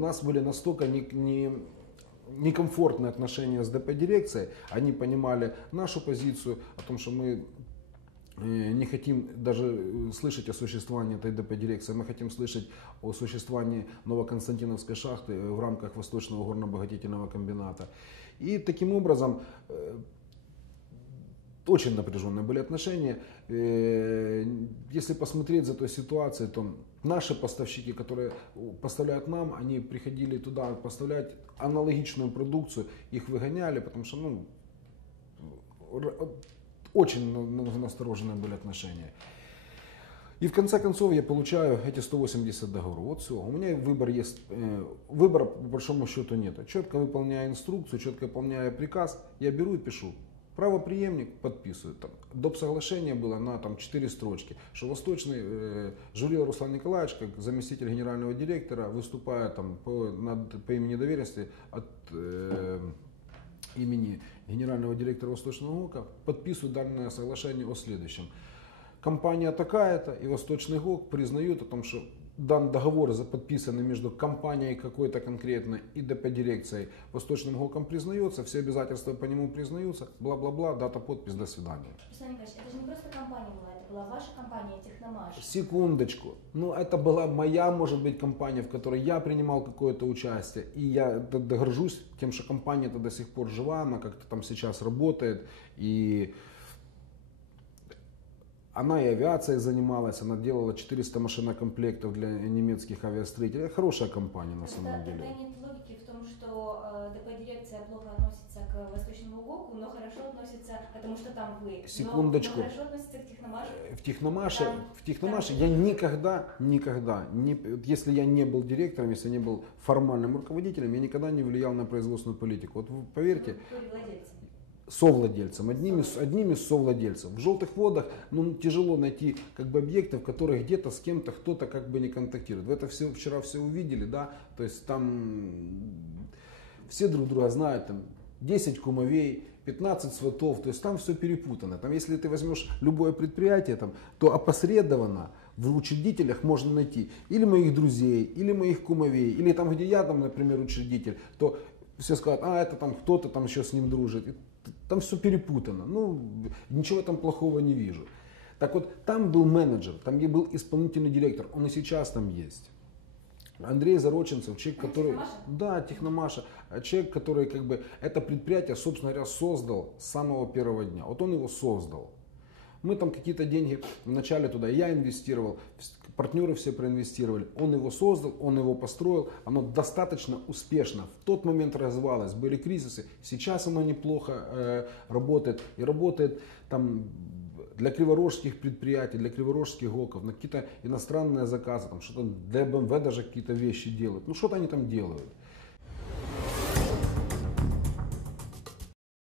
нас были настолько не, не, некомфортные отношения с ДП-дирекцией. Они понимали нашу позицию о том, что мы э, не хотим даже э, слышать о существовании этой ДП-дирекции, мы хотим слышать о существовании Новоконстантиновской шахты в рамках Восточного горно-обогатительного комбината. И таким образом очень напряженные были отношения. Если посмотреть за той ситуацией, то наши поставщики, которые поставляют нам, они приходили туда поставлять аналогичную продукцию, их выгоняли, потому что ну, очень настороженные были отношения. И в конце концов я получаю эти 180 договоров. Вот все. У меня выбор есть. Э, выбора по большому счету нет. Четко выполняя инструкцию, четко выполняя приказ, я беру и пишу. Правоприемник подписывает. Там, доп. соглашение было на там, 4 строчки, что Восточный э, Жулил Руслан Николаевич, как заместитель генерального директора, выступая там, по, над, по имени доверенности от э, имени генерального директора Восточного ГОКа, подписывает данное соглашение о следующем. Компания такая-то и Восточный ГОК признают о том, что дан договор подписанный между компанией какой-то конкретной и ДП-дирекцией Восточным ГОКом признается, все обязательства по нему признаются, бла-бла-бла, дата, подпись, до свидания. Николаевич, это же не просто компания была, это была ваша компания, Техномаш. Секундочку. Ну, это была моя, может быть, компания, в которой я принимал какое-то участие. И я горжусь тем, что компания-то до сих пор жива, она как-то там сейчас работает. И она и авиацией занималась, она делала 400 машинокомплектов для немецких авиастроителей. Хорошая компания на самом деле. Тогда нет логики в том, что э, ДП-дирекция плохо относится к Восточному ГОКу, но хорошо относится, потому что там вы. Секундочку. Но, но хорошо относится к Техномашу. В Техномаше, там, в Техномаше там, я никогда, никогда, не, если я не был директором, если я не был формальным руководителем, я никогда не влиял на производственную политику. Вот поверьте. Вы владельцем совладельцем, одним из, одним из совладельцев. В желтых водах ну, тяжело найти как бы, объекты, в которых где-то с кем-то кто-то как бы не контактирует. Вы это все, вчера все увидели, да, то есть там все друг друга знают, там 10 кумовей, 15 сватов, то есть там все перепутано. Там, если ты возьмешь любое предприятие, там, то опосредованно в учредителях можно найти или моих друзей, или моих кумовей, или там, где я, там, например, учредитель, то все скажут, а это там кто-то там еще с ним дружит. Там все перепутано. Ну, ничего там плохого не вижу. Так вот, там был менеджер, там был исполнительный директор, он и сейчас там есть. Андрей Зароченцев, человек, который... Техномаша? Да, Техномаша. Человек, который как бы это предприятие, собственно говоря, создал с самого первого дня. Вот он его создал. Мы там какие-то деньги вначале туда, я инвестировал, партнеры все проинвестировали. Он его создал, он его построил, оно достаточно успешно. В тот момент развивалось, были кризисы, сейчас оно неплохо э, работает. И работает там для криворожских предприятий, для криворожских ГОКов, на какие-то иностранные заказы, там что-то для даже какие-то вещи делают. Ну что-то они там делают.